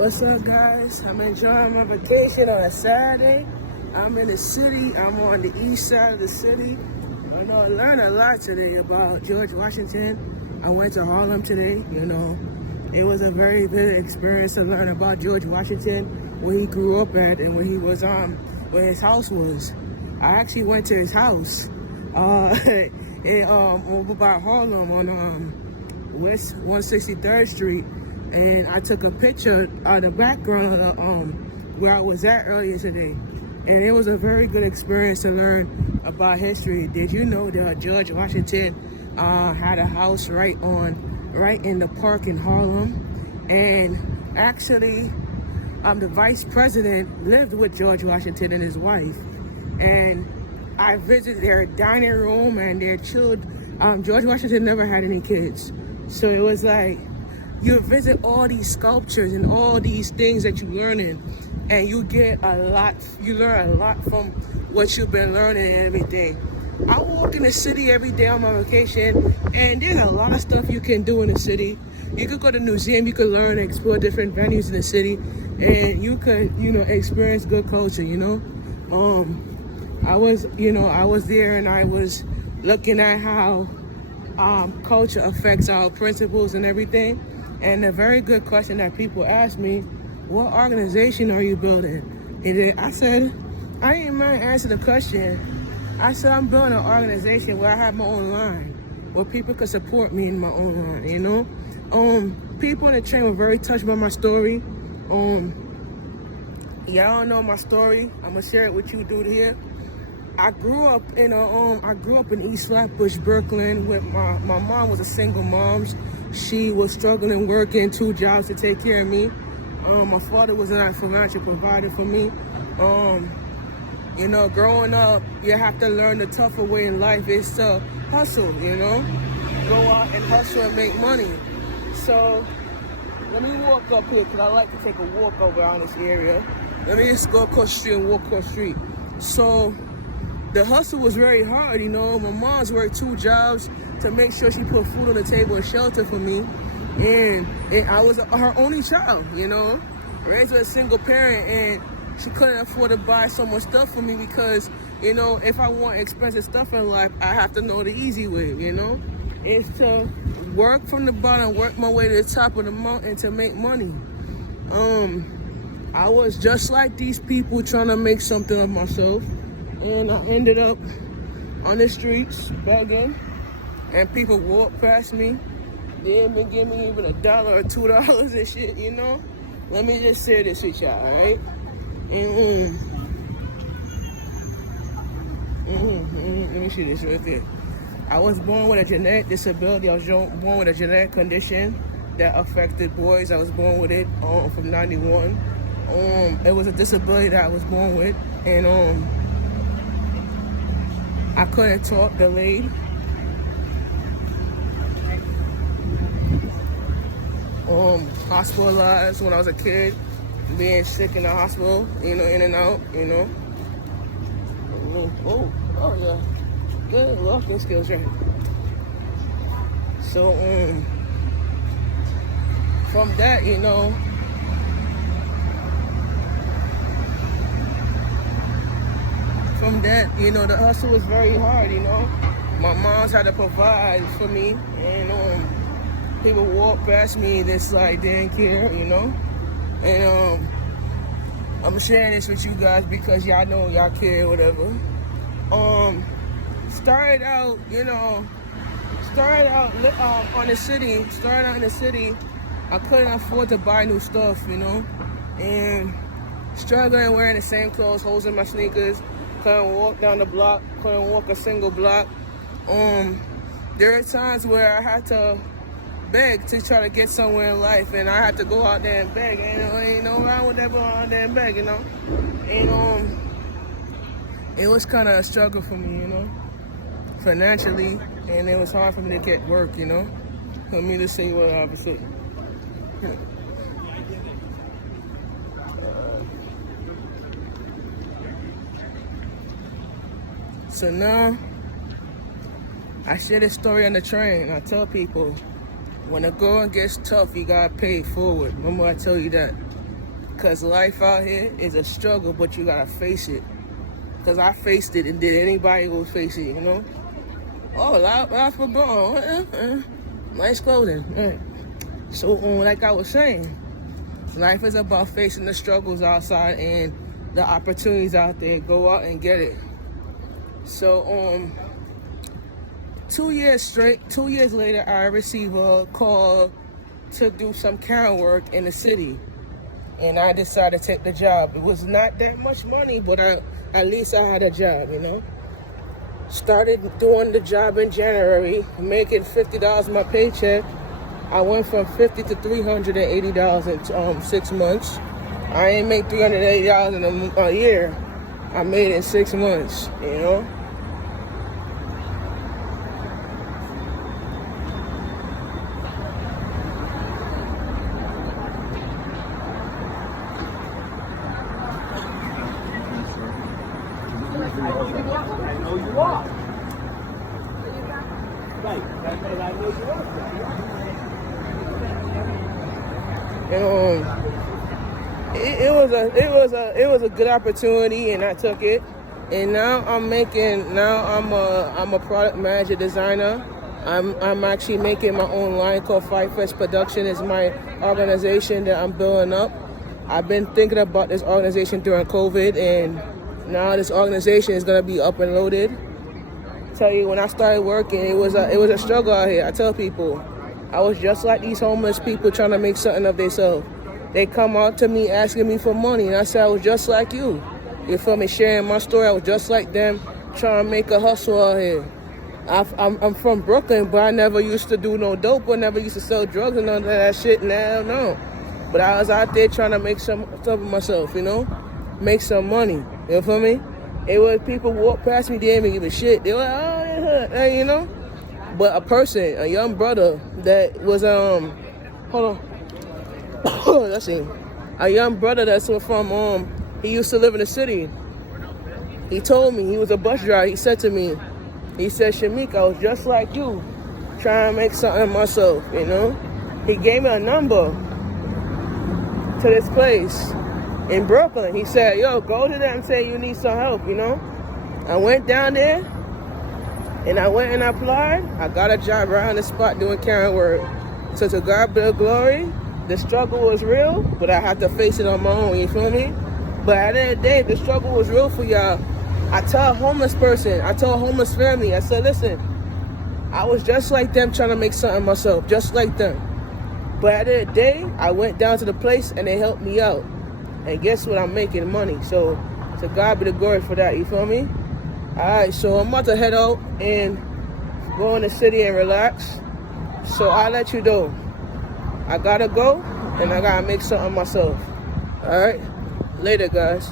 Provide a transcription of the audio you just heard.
What's up, guys? I'm enjoying my vacation on a Saturday. I'm in the city. I'm on the east side of the city. I learned a lot today about George Washington. I went to Harlem today. It was a very good experience to learn about George Washington, where he grew up at, and where he was where his house was. I actually went to his house over by Harlem on West 163rd Street. And I took a picture of the background of where I was at earlier today. And it was a very good experience to learn about history. Did you know that George Washington had a house right in the park in Harlem? And actually, the vice president lived with George Washington and his wife. And I visited their dining room and their children. George Washington never had any kids. So it was like, you visit all these sculptures and all these things that you're learning, and you learn a lot from what you've been learning and everything. I walk in the city every day on my vacation, and there's a lot of stuff you can do in the city. You could go to the museum, you could learn and explore different venues in the city, and you could, experience good culture, I was there and I was looking at how culture affects our principles and everything. And a very good question that people ask me, what organization are you building? And then I said, I didn't mind answering the question. I said, I'm building an organization where I have my own line, where people could support me in my own line, People in the train were very touched by my story. Y'all don't know my story. I'm gonna share it with you dude here. I grew up in East Flatbush, Brooklyn, with my mom was a single mom. She was struggling, working 2 jobs to take care of me. My father was a financial provider for me. Growing up, you have to learn the tougher way in life is to hustle, Go out and hustle and make money. So, let me walk up here, because I like to take a walk around this area. Let me just go across the street and walk across the street. So, the hustle was very hard, My mom's worked 2 jobs to make sure she put food on the table and shelter for me. And I was her only child, Raised with a single parent, and she couldn't afford to buy so much stuff for me because, if I want expensive stuff in life, I have to know the easy way, It's to work from the bottom, work my way to the top of the mountain to make money. I was just like these people trying to make something of myself. And I ended up on the streets begging, and people walked past me. They didn't even give me even $1 or $2 and shit, Let me just say this with y'all, alright? And let me see this right there. I was born with a genetic disability. I was born with a genetic condition that affected boys. I was born with it from 91. It was a disability that I was born with, and I couldn't talk, delayed. Hospitalized when I was a kid, being sick in the hospital, in and out, Oh yeah, good walking skills, right? So, from that, the hustle was very hard, My mom's had to provide for me, and people walk past me that's like, they didn't care, And I'm sharing this with you guys because y'all know y'all care, whatever. Started out in the city, I couldn't afford to buy new stuff, and struggling wearing the same clothes, holes in my sneakers. Couldn't walk down the block, couldn't walk a single block. There are times where I had to beg to try to get somewhere in life, and I had to go out there and beg. Ain't no wrong with that, go out there and beg, And it was kind of a struggle for me, financially, and it was hard for me to get work, For me to say what I was saying. So now, I share this story on the train. I tell people, when the going gets tough, you gotta pay it forward. Remember I tell you that. Because life out here is a struggle, but you gotta face it. Because I faced it, and did anybody will face it, you know? Oh, life for bro. Nice clothing. Right. So, like I was saying, life is about facing the struggles outside and the opportunities out there. Go out and get it. So, 2 years straight, 2 years later, I received a call to do some Karen work in the city. And I decided to take the job. It was not that much money, but at least I had a job, you know. Started doing the job in January, making $50 my paycheck. I went from $50 to $380 in 6 months. I ain't made $380 in a year. I made it in 6 months, you know. I know you are. Right, that's what I know you are. And it was a good opportunity, and I took it. And now I'm a product manager designer. I'm actually making my own line called Fight Fresh Production. Is my organization that I'm building up. I've been thinking about this organization during COVID, and now this organization is gonna be up and loaded. Tell you, when I started working, it was a struggle out here. I tell people, I was just like these homeless people trying to make something of themselves. They come out to me asking me for money, and I said I was just like you. You feel me? Sharing my story, I was just like them, trying to make a hustle out here. I'm from Brooklyn, but I never used to do no dope. I never used to sell drugs and none of that shit. Now, no. But I was out there trying to make some stuff of myself, you know? Make some money. You feel me? It was people walk past me, they didn't even give a shit. They were like, oh, yeah, you know? But a person, a young brother that was, hold on. Let's see. A young brother that's from, he used to live in the city. He told me, he was a bus driver. He said to me, he said, Shamik, I was just like you, trying to make something of myself, you know? He gave me a number to this place in Brooklyn. He said, yo, go to them and say you need some help, you know? I went down there, and I went and applied. I got a job right on the spot doing Karen work. So to God be the glory. The struggle was real, but I had to face it on my own, you feel me? But at the end of the day, the struggle was real for y'all. I told a homeless person, I told a homeless family, I said, listen, I was just like them trying to make something myself, just like them. But at the end of the day, I went down to the place and they helped me out. And guess what? I'm making money. So to God be the glory for that, you feel me? Alright, so I'm about to head out and go in the city and relax. So I'll let you know. I gotta go and I gotta make something myself. Alright? Later, guys.